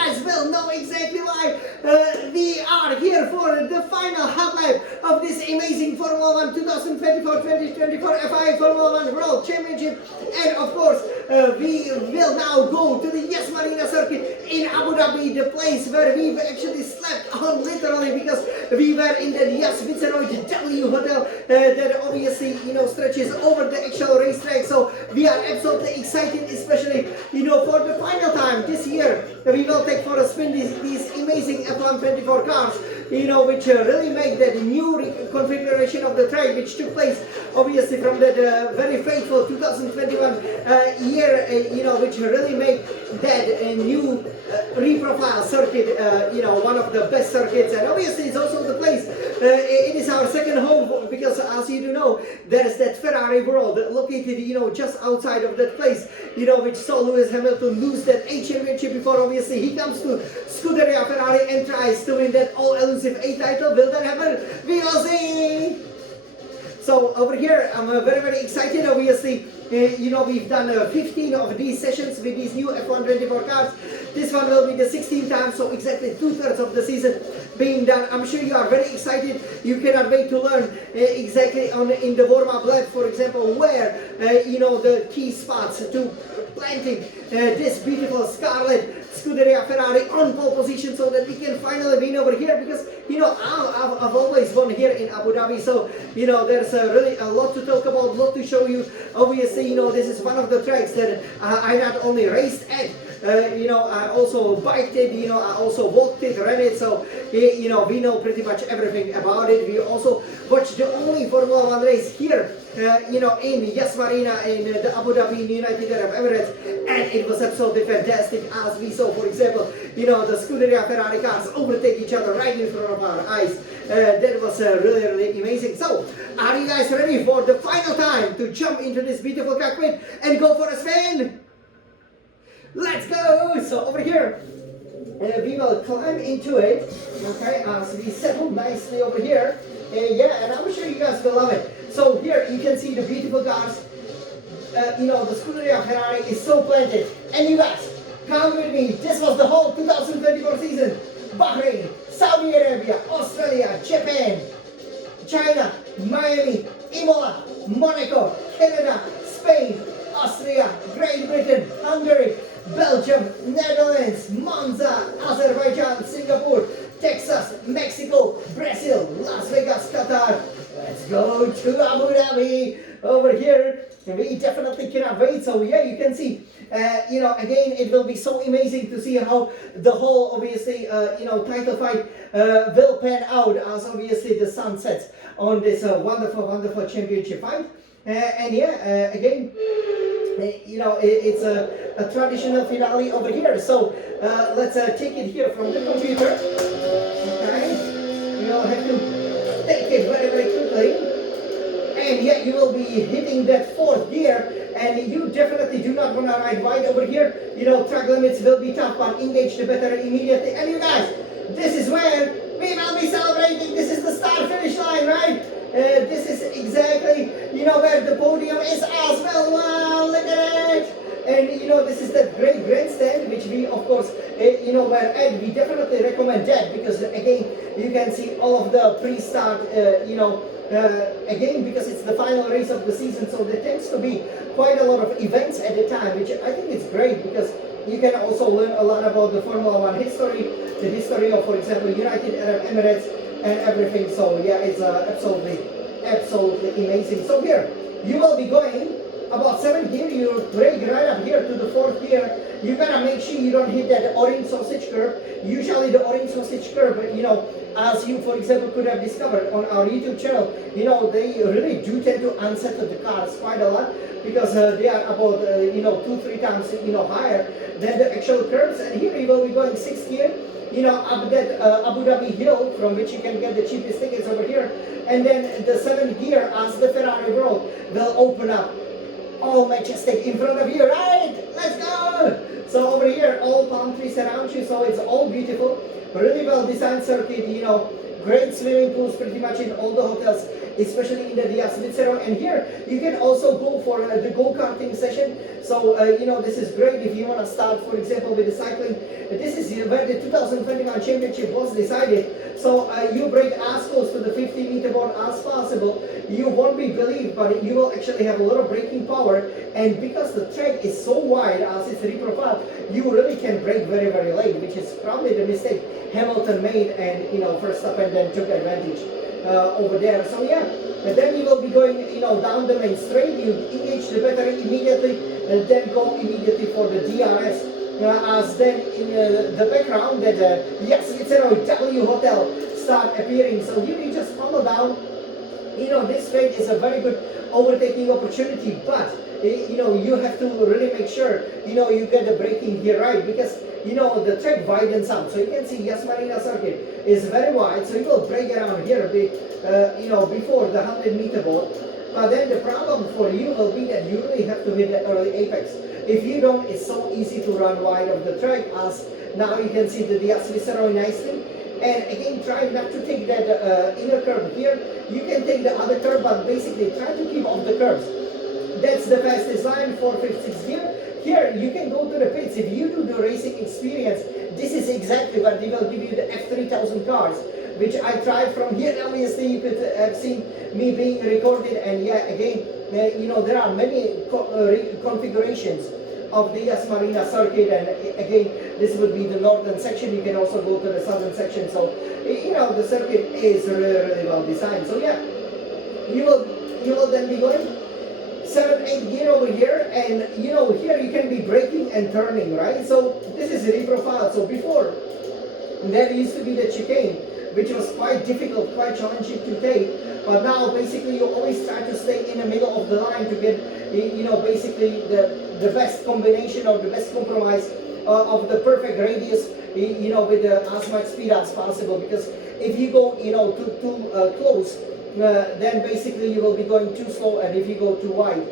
guys will know exactly why we are here for the final half-life of this amazing Formula 1 2024-2024 FIA Formula 1 World Championship. And of course, we will now go to the Yas Marina circuit in Abu Dhabi, the place where we've actually slept on literally, because we were in the Yas Viceroy W hotel that obviously, stretches over the actual racetrack. So we are absolutely excited, especially, for the final time this year. We will take for a spin these amazing F1 24 cars, which really make that new configuration of the track, which took place obviously from that very faithful 2021 year, which really make that new reprofile circuit, one of the best circuits. And obviously it's also the place, it is our second home, because as you do know, there is that Ferrari world located, just outside of that place, which saw Lewis Hamilton lose that A championship before obviously he comes to Scuderia Ferrari and tries to win that all-elusive A title. Will that happen? We will see! So over here, I'm very, very excited. Obviously, we've done 15 of these sessions with these new F1 24 cars. This one will be the 16th time, so exactly 2/3 of the season being done. I'm sure you are very excited. You cannot wait to learn exactly in the warm-up lap, for example, where the key spots to planting this beautiful Scarlet Scuderia Ferrari on pole position, so that we can finally win over here, because I've always won here in Abu Dhabi. So there's really a lot to talk about, a lot to show you. Obviously, this is one of the tracks that I not only raced at, I also biked it, I also walked it, ran it, so we know pretty much everything about it. We also watched the only Formula 1 race here, in Yas Marina in the Abu Dhabi in the United Arab Emirates, and it was absolutely fantastic, as we saw, for example, the Scuderia Ferrari cars overtake each other right in front of our eyes. That was really, really amazing. So, are you guys ready for the final time to jump into this beautiful cockpit and go for a spin? Let's go! So over here, we will climb into it, okay, as we settle nicely over here. And I'm sure you guys will love it. So here you can see the beautiful cars. The Scuderia Ferrari is so planted. And you guys, come with me. This was the whole 2024 season. Bahrain, Saudi Arabia, Australia, Japan, China, Miami, Imola, Monaco, Canada, Spain, Austria, Great Britain, Hungary, Belgium, Netherlands, Monza, Azerbaijan, Singapore, Texas, Mexico, Brazil, Las Vegas, Qatar. Let's go to Abu Dhabi over here. We definitely cannot wait. So yeah, you can see, again, it will be so amazing to see how the whole, obviously, title fight will pan out, as obviously the sun sets on this wonderful, wonderful championship fight. Again, it's a traditional finale over here. So let's take it here from the computer. Okay, you'll have to take it very, very quickly. And yeah, you will be hitting that 4th gear, and you definitely do not want to ride wide over here. Track limits will be tough, but engage the battery immediately. And you guys, this is where we will be celebrating. This is the start-finish line, right? This is exactly, where the podium is as well. Wow, look at it! And this is that great grandstand, which we, of course, were at. We definitely recommend that, because again, you can see all of the pre-start, again, because it's the final race of the season, so there tends to be quite a lot of events at the time, which I think is great, because you can also learn a lot about the Formula 1 history, the history of, for example, United Arab Emirates and everything. So yeah, it's absolutely amazing. So here, you will be going about 7th gear, you brake right up here to the 4th gear. You gotta make sure you don't hit that orange sausage curve. Usually the orange sausage curve, as you, for example, could have discovered on our YouTube channel, they really do tend to unsettle the cars quite a lot, because they are about, 2-3 times, higher than the actual curves. And here you will be going 6th gear, up that Abu Dhabi hill, from which you can get the cheapest tickets over here. And then the 7th gear, as the Ferrari world will open up. All majestic in front of you, right? Let's go! So over here, all palm trees around you, so it's all beautiful. Really well designed circuit, Great swimming pools pretty much in all the hotels, especially in the Dia Svizzero. And here you can also go for the go-karting session. So this is great if you want to start, for example, with the cycling. This is where the 2021 championship was decided. So you break as close to the 50-meter board as possible. You won't be believed, but you will actually have a lot of braking power. And because the track is so wide as it's reprofiled, you really can brake very, very late, which is probably the mistake Hamilton made, and Verstappen then took advantage over there. So yeah, and then you will be going down the main straight. You engage the battery immediately, and then go immediately for the DRS. As then in the background that yes, it's a W Hotel start appearing. So here you just follow down. This straight is a very good overtaking opportunity, but you have to really make sure you get the braking here right, because the track widens out. So you can see Yas Marina circuit is very wide, so you will brake around here a bit before the 100-meter board. But then the problem for you will be that you really have to hit the early apex. If you don't, it's so easy to run wide of the track, as now you can see the Dia Svizzero nicely. And again, try not to take that inner curve here. You can take the other curve, but basically try to keep off the curves. That's the fastest line for 5th, 6th gear. Here, you can go to the pits. If you do the racing experience, this is exactly what they will give you, the F3000 cars, which I tried from here. Obviously, you could have seen me being recorded. And yeah, again, there are many configurations of the Yas Marina circuit, and again, this would be the northern section. You can also go to the southern section. So the circuit is really, really well designed. So yeah, you will then be going 7th, 8th gear over here, and here you can be braking and turning, right? So this is reprofiled. So before, there used to be the chicane, which was quite difficult, quite challenging to take. But now basically you always try to stay in the middle of the line to get basically the best combination or the best compromise of the perfect radius with as much speed as possible. Because if you go too close, then basically you will be going too slow, and if you go too wide,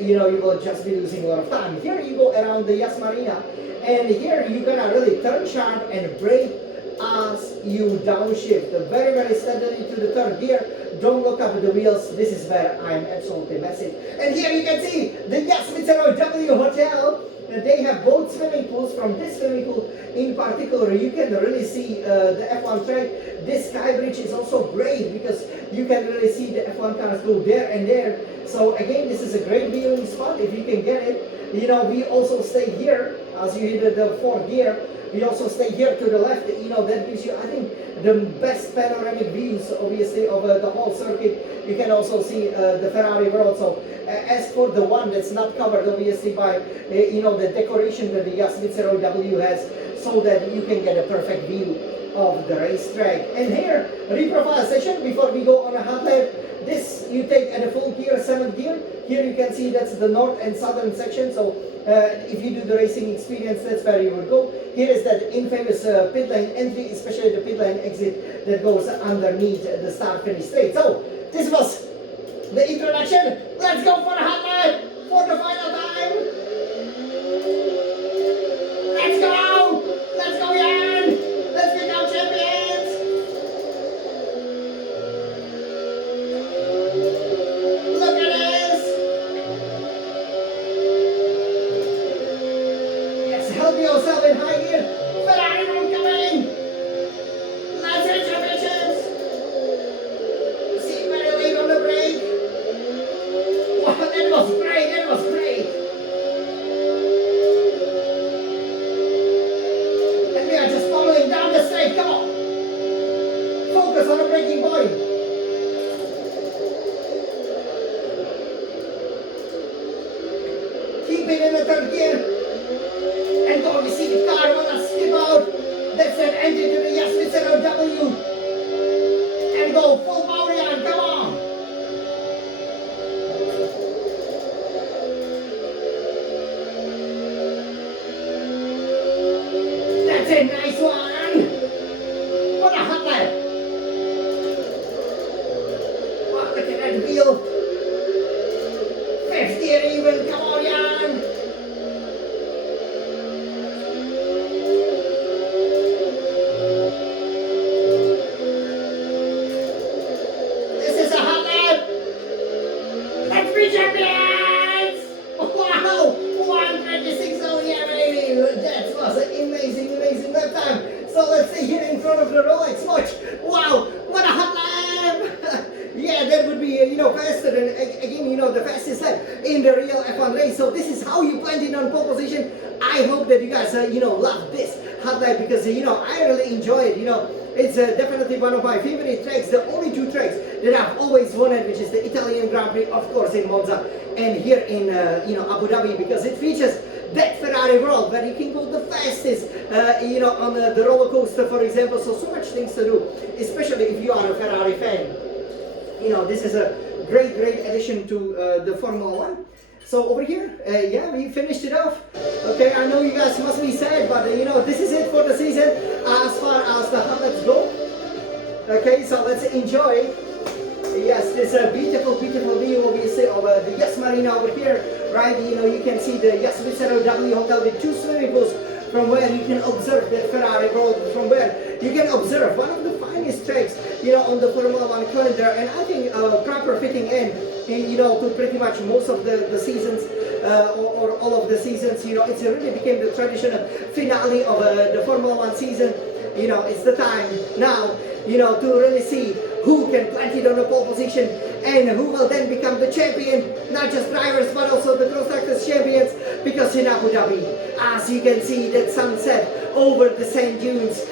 you will just be losing a lot of time. Here you go around the Yas Marina, and here you're gonna really turn sharp and brake as you downshift very, very steadily to the 3rd gear. Don't look up at the wheels. This is where I'm absolutely massive. And here you can see the Yas Svizzero W Hotel. They have both swimming pools. From this swimming pool in particular, you can really see the F1 track. This sky bridge is also great because you can really see the F1 cars go there and there. So again, this is a great viewing spot if you can get it. We also stay here as you hit the 4th gear. We also stay here to the left. That gives you, I think, the best panoramic views, obviously, of the whole circuit. You can also see the Ferrari road. So as for the one that's not covered, obviously, by the decoration that the Yas Svizzero W has, so that you can get a perfect view of the racetrack. And here, reprofile session before we go on a hot lap. This you take at a full gear, 7th gear. Here you can see that's the north and southern section. So if you do the racing experience, that's where you would go. Here is that infamous pit lane entry, especially the pit lane exit that goes underneath the start-finish straight. So this was the introduction. Let's go for a hot lap for the final time. Let's go! Let's go, Jan! Let's become champions! Look at this! Yes, help yourself in high gear. Ferrari road coming! Let's reach our missions! See very late on the brake. Wow, that was great! That was great! And we are just following down the straight. Come on! Focus on the braking point. Keep it in the 3rd gear. And go to see the car will not skip out. That's an engine to the Yas Svizzero W. And go full power on, come on. That's a nice one. What a hot lap. Wow, look at that wheel. 5th gear even, come on, Jan. yeah, that would be, faster than, again, the fastest lap in the real F1 race. So this is how you plant it on pole position. I hope that you guys, love this hot lap because, I really enjoy it, It's definitely one of my favorite tracks, the only two tracks that I've always wanted, which is the Italian Grand Prix, of course, in Monza, and here in, Abu Dhabi, because it features that Ferrari world where you can go the fastest, on the roller coaster, for example. So much things to do, especially if you are a Ferrari fan. This is a great addition to the Formula One. So over here, yeah, we finished it off. Okay, I know you guys must be sad, but this is it for the season as far as the highlights go. Okay, so let's enjoy. Yes, this beautiful view obviously of the Yes Marina over here, right? You can see the Yes Vicero W Hotel with 2 swimming pools from where you can observe that Ferrari road, from where you can observe one of the finest tracks, on the Formula One calendar, and I think proper fitting in, to pretty much most of the seasons, or all of the seasons. It's really became the traditional finale of the Formula One season. It's the time now, to really see who can plant it on the pole position and who will then become the champion, not just drivers but also the constructors champions, because in Abu Dhabi, as you can see, that sunset over the sand dunes,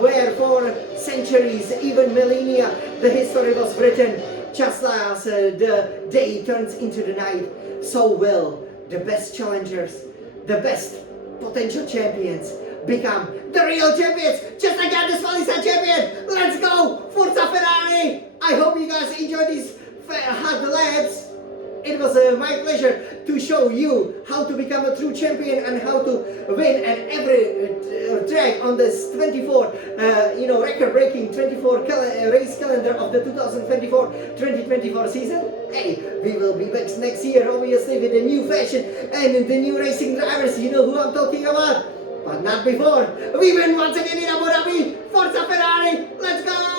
where for centuries, even millennia, the history was written, just as the day turns into the night, so will the best challengers, the best potential champions become the real champions, just like this Valley's champion. Let's go, Forza Ferrari! I hope you guys enjoyed these hard laps. It was my pleasure to show you how to become a true champion and how to win at every track on this 24, record-breaking 24 race calendar of the 2024-2024 season. Hey, we will be back next year, obviously, with a new fashion and the new racing drivers. You know who I'm talking about. But not before. We win once again in Abu Dhabi. Forza Ferrari. Let's go!